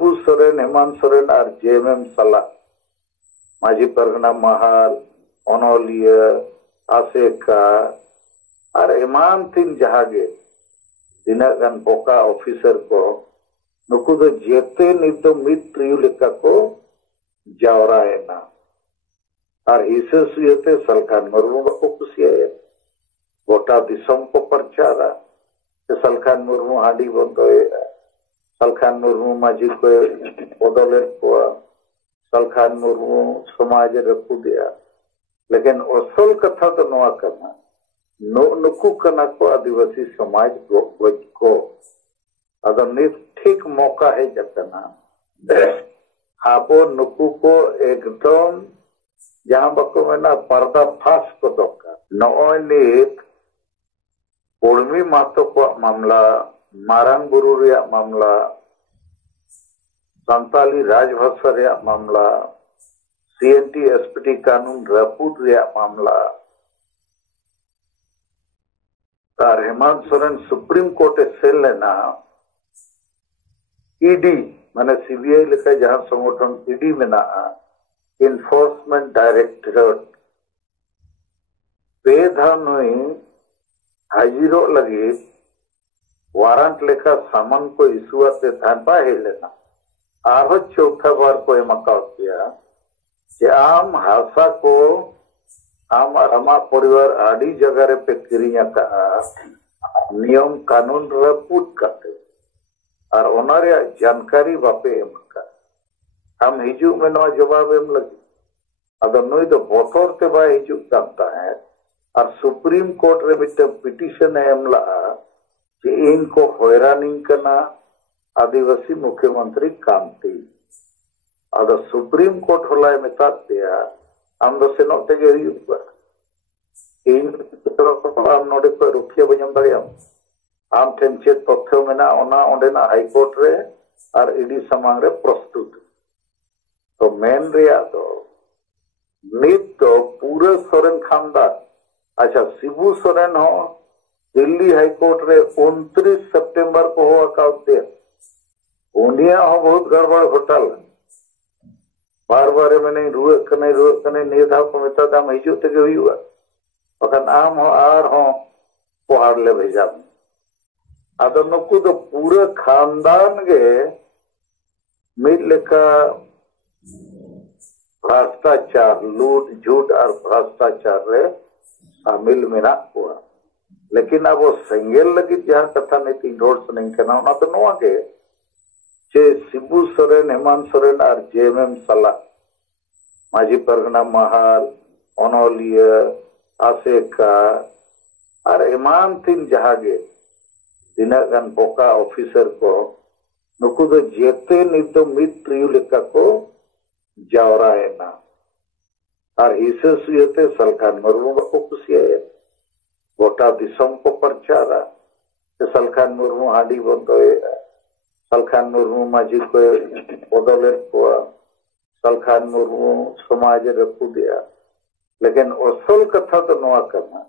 शिबू सोरेन, हेमंत सोरेन और जेएमएम साला माजी परगना महाल, ओनोलिया, आसेका और एमान तीन जहागे दिना गान बोका ऑफिसर को नुकु दो जेते नितो मित ट्रियु लेका को जावराएना और हिस्से सुयते सलखान मुर्मू को कुसिया गोटा दिसम को प्रचारा सलखान मुर्मू हाडी बंदोए सलखान मुर्मू माजी को बदले को सलखान मुर्मू समाज रखू दिया लेकिन असल कथा तो नवा करना नुकु कना को आदिवासी समाज को अगर नित ठीक मौका है जतना आबो नुकु को एकदम जहां बको मेना पर्दा फाश को दरकार नॉय नित उर्मी महतो को मामला मारांग बुरु रिया मामला संताली राजभाषा रिया मामला सीएनटी एसपीटी कानून रापुट रिया मामला और हेमंत सोरेन सुप्रीम कोर्ट सेल लेना ईडी माने सीबीआई लेका जहां संगठन ईडी में ना इन्फोर्समेंट डायरेक्टरेट पेधानुई हाजिरो लगी वारंट लेखा सामान को इशुआते थानपा है लेना आरो चौथा बार को मकाउ किया कि आम हासा को आम आमा परिवार आड़ी जगह रे पे किरिया का नियम कानून रपूट करते और ओनारे जानकारी बापे एमका हम हिजू में नवा जवाब एम लगी अगर नई तो बोतोर ते बा हिजू करता है और सुप्रीम कोर्ट रे मिट पिटिशन एमला कि इनको हैरानी करना आदिवासी मुख्यमंत्री कामती अगर सुप्रीम कोर्ट होला मेता दिया आम दो से नोटे के हुआ इन तो आम नोटे को रुकिया बजम दरियाम आम ठेन चेत तथ्य मेना ओना ओंडे ना हाई कोर्ट रे और ईडी समांग रे प्रस्तुत तो मेन रिया तो नित तो पूरे सोरेन खानदान अच्छा शिबू सोरेन हो दिल्ली हाई कोर्ट रे 29 सितंबर को हो अकाउंट उनिया हो बहुत गड़बड़ घोटाला बार बार मैंने रुए निये धाव को मेता दाम हिजू ते के हुआ बखान आम हो आर हो पहाड़ ले भेजा अदो नुकु तो पूरे खानदान के मिल लेका भ्रष्टाचार लूट झूठ और भ्रष्टाचार रे शामिल मेना हुआ लेकिन अब वो संगेल लगी जहां कथा नीति ढोल नहीं करना होना तो नुआ के चे शिबू सोरेन, हेमंत सोरेन और जेएमएम साला माजी परगना महाल, ओनोलिया, आसेका और एमान तीन जहागे दिना गान बोका ऑफिसर को नुकु दो जेते नितो मित ट्रियु लेका को जावराएना और हिस्से सुयते सलखान मुर्मू को कुसिया गोटा दिसम को प्रचारा सलखान मुर्मू हाडी बंदोए सलखान मुर्मू माजी को बदले को सलखान मुर्मू समाज रखू दिया लेकिन असल कथा तो नवा करना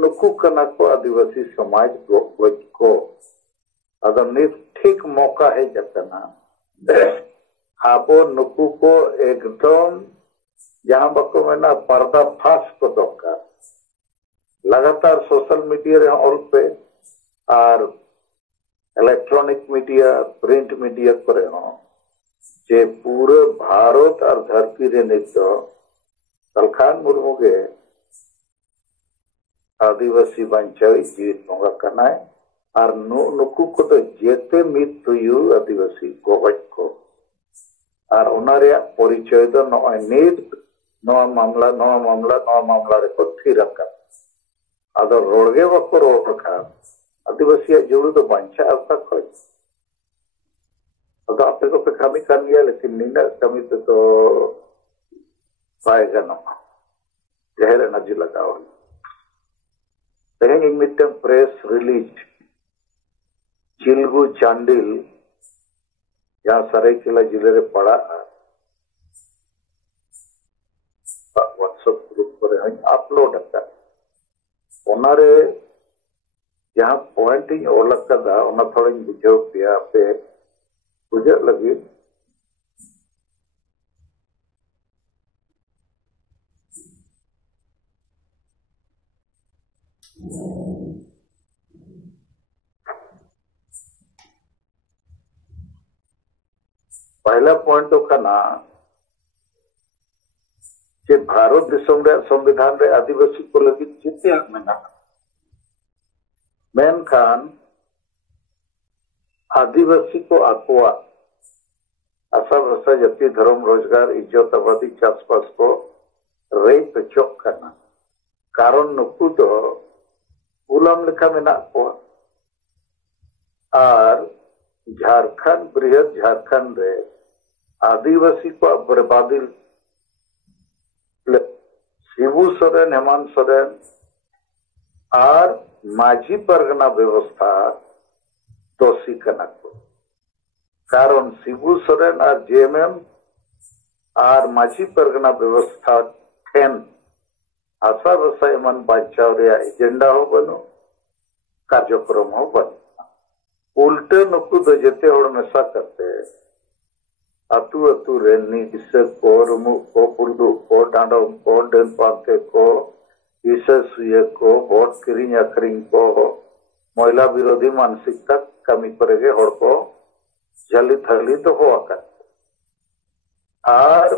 नुकु कना को आदिवासी समाज को अगर नित ठीक मौका है जतना आबो नुकु को एकदम जहां बको मेना पर्दा फाश को दरकार लगातार सोशल मीडिया रे ऑल पे और इलेक्ट्रॉनिक मीडिया प्रिंट मीडिया करे हो जे पूरे भारत और धरती रे नितो सलखान मुर्मू के आदिवासी बंचाई जीवित होगा करना है और नुकु को तो जेते मित हुई आदिवासी गोगज को और उनारे परिचय तो नीत नवा मामला रे को थी रखा अदो रोड़गे बको रोड रखा आदिवासी जुड़ू तो बंचा अब तक खोज तो आपे को पे कमी कर लिया लेकिन नीना कमी तो पाएगा ना जहर एनर्जी लगाओ तेहें मिट्टम प्रेस रिलीज चिलगु चांडिल जहाँ सरायकेला जिले रे पड़ा व्हाट्सएप ग्रुप पर अपलोड है ओनारे जहाँ पॉइंट ओल थोड़ी बुझाव पे बुझे लगी पहला पॉइंट तो कना कि भारत दिसम रे संविधान रे आदिवासी को लगी जिते मेना मेनखान आदिवासी को आकुआ आशा भरसा जाति धर्म रोजगार इज्जत आबादी चाषबास को रे पेचोक करना कारण नुकु दो गुलाम लेखा मेना को और झारखंड बृहद झारखंड रे आदिवासी को बर्बादी शिबू सोरेन हेमंत सोरेन और माझी परगना व्यवस्था दोषी कना को कारण शिबू सोरेन और जेएमएम और माझी परगना व्यवस्था ठेन आशा भरसा एमन बांचाव रे एजेंडा हो बनो कार्यक्रम हो बनो उल्टे नुकु दो जेते होड़ मेसा करते अतु अतु रे निसे को रुमु को पुरदु को डांडम को डेन पाते को इसे सुये को वोट किरिंग अखरिंग को महिला विरोधी मानसिकता कमी करेगे होड़ को जली थली तो हो आकर और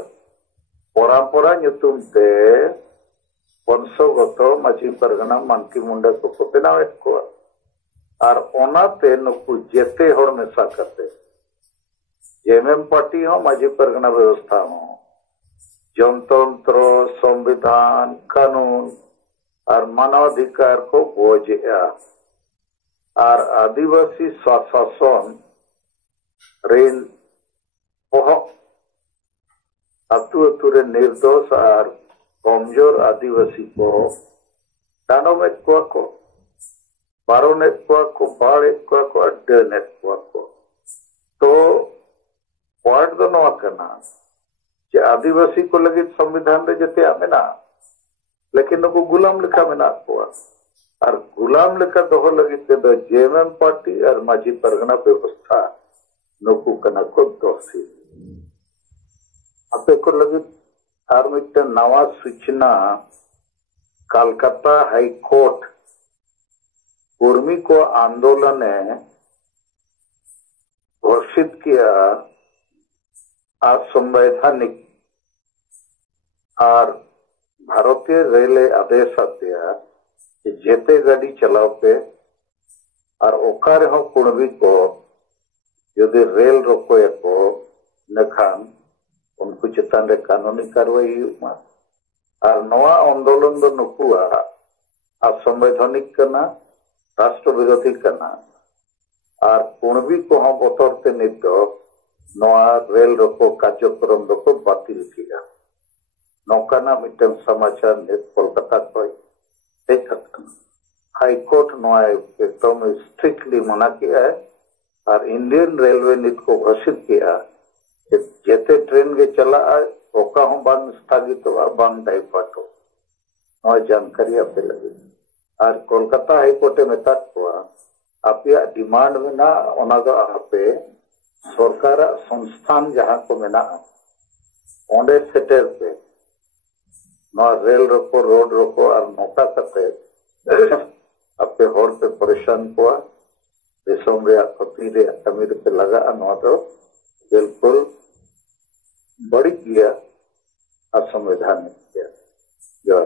परंपरा nyutum te वंशगत माझी परगना मानकी मुंडा को बनावे को और ओनाते नुकु जेते होड़ मेसा करते जेएमएम पार्टी हो माझी परगना व्यवस्था हो जनतंत्र संविधान कानून और मानवाधिकार को बोझा और आदिवासी शासन रेन अतु अतु रे निर्दोष और कमजोर आदिवासी को डांडोमेट को बारोनेट को बाड़ेट को डेनेट को तो पॉइंट दो नवा करना कि आदिवासी को लगे संविधान रे जते आमेना लेकिन नको गुलाम लेखा मेना को और गुलाम लेखा दोहो लगे ते जेएमएम पार्टी और माझी परगना व्यवस्था नको कना को दोषी आपे को लगे और मिट्टे नवा सूचना कलकत्ता हाई कोर्ट कुर्मी को आंदोलन घोषित किया असंवैधानिक और भारतीय रेल आदेश दिया कि जेते गाड़ी चलाओ पे और ओकारे हो कुणबी को यदि रेल रोको को नखान उनको चितान रे कानूनी कार्रवाई और नवा आंदोलन दो नुकुआ असंवैधानिक करना राष्ट्र विरोधी करना और कुणबी को हम बतौरते नित नवा रेल रोको कार्यक्रम को बातिल किया नौकाना मिटन समाचार नित कोलकाता को हाईकोर्ट नवा एकदम स्ट्रिक्टली मना किया है और इंडियन रेलवे नित को घोषित किया जेते ट्रेन के चला ओका हूँ बांग स्थगित हुआ बांग डाइवर्ट हो नवा जानकारी आपे लगी और कोलकाता हाईकोर्ट में तक हुआ आप डिमांड में ना आपे सरकार संस्थान जहां को मेना ओंडे सेटर पे नवा रेल रोको रोड रोको और मौका करते आपे होड़ पे परेशान हुआ देशों रे क्षति रे अमीर पे लगा नवा तो बिल्कुल बड़ी किया असंवैधानिक किया।